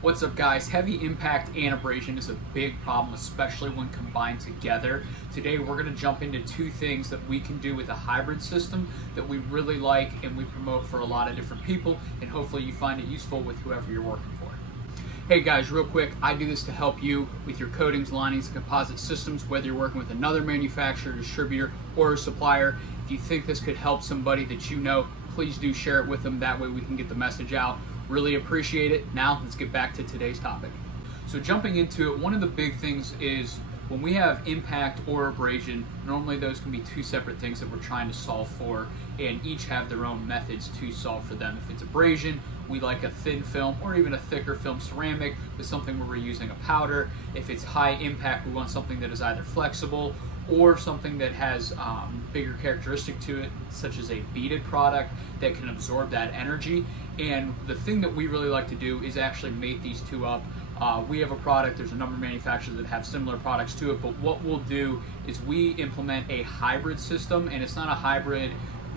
What's up, guys? Heavy impact and abrasion is a big problem, especially when combined together. Today we're going to jump into two things that we can do with a hybrid system that we really like and we promote for a lot of different people, and hopefully you find it useful with whoever you're working for. Hey guys, real quick, I do this to help you with your coatings, linings, and composite systems, whether you're working with another manufacturer, distributor, or a supplier. If you think this could help somebody that you know, please do share it with them. That way we can get the message out. Really appreciate it. Now let's get back to today's topic. So jumping into it, one of the big things is when we have impact or abrasion, normally those can be two separate things that we're trying to solve for, and each have their own methods to solve for them. If it's abrasion, we like a thin film or even a thicker film ceramic with something where we're using a powder. If it's high impact, we want something that is either flexible or something that has bigger characteristic to it, such as a beaded product that can absorb that energy. And the thing that we really like to do is actually mate these two up. We have a product, there's a number of manufacturers that have similar products to it, but what we'll do is we implement a hybrid system, and it's not a hybrid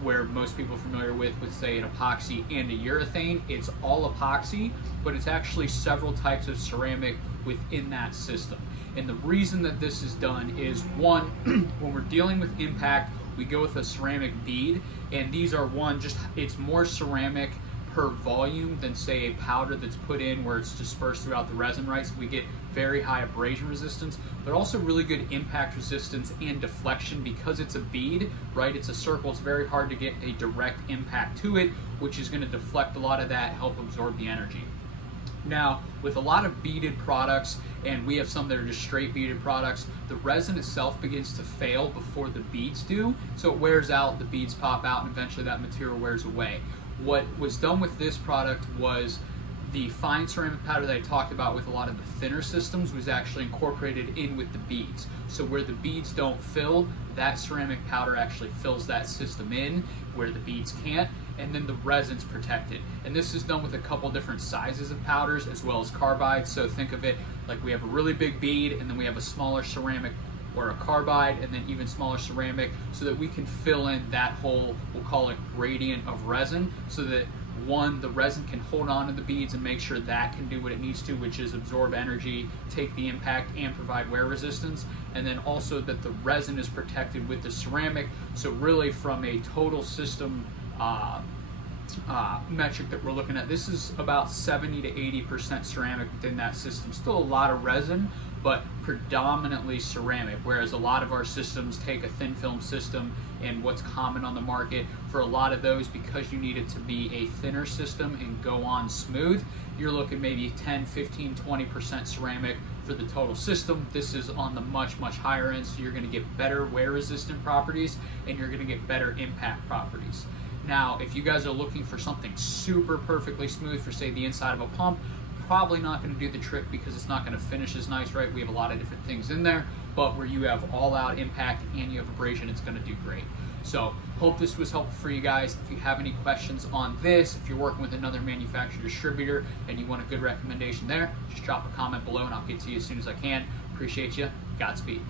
where most people are familiar with say an epoxy and a urethane. It's all epoxy, but it's actually several types of ceramic within that system. And the reason that this is done is, one, when we're dealing with impact, we go with a ceramic bead, and these are it's more ceramic per volume than say a powder that's put in where it's dispersed throughout the resin, right? So we get very high abrasion resistance, but also really good impact resistance and deflection because it's a bead, right? It's a circle, it's very hard to get a direct impact to it, which is going to deflect a lot of that, help absorb the energy. Now, with a lot of beaded products, and we have some that are just straight beaded products, the resin itself begins to fail before the beads do, so it wears out, the beads pop out, and eventually that material wears away. What was done with this product was the fine ceramic powder that I talked about with a lot of the thinner systems was actually incorporated in with the beads. So where the beads don't fill, that ceramic powder actually fills that system in where the beads can't, and then the resin's protected. And this is done with a couple different sizes of powders as well as carbide. So think of it like we have a really big bead, and then we have a smaller ceramic or a carbide, and then even smaller ceramic, so that we can fill in that whole, we'll call it gradient of resin, so that one, the resin can hold on to the beads and make sure that can do what it needs to, which is absorb energy, take the impact, and provide wear resistance. And then also that the resin is protected with the ceramic. So really from a total system metric that we're looking at, this is about 70 to 80% ceramic within that system. Still a lot of resin, but predominantly ceramic, whereas a lot of our systems take a thin film system, and what's common on the market for a lot of those, because you need it to be a thinner system and go on smooth, you're looking maybe 10, 15, 20% ceramic for the total system. This is on the much higher end, so you're going to get better wear resistant properties and you're going to get better impact properties. Now, if you guys are looking for something super perfectly smooth for say the inside of a pump, probably not going to do the trick because it's not going to finish as nice, right? We have a lot of different things in there, but where you have all out impact and you have abrasion, it's going to do great. So hope this was helpful for you guys. If you have any questions on this, if you're working with another manufacturer distributor and you want a good recommendation there, just drop a comment below and I'll get to you as soon as I can. Appreciate you. Godspeed.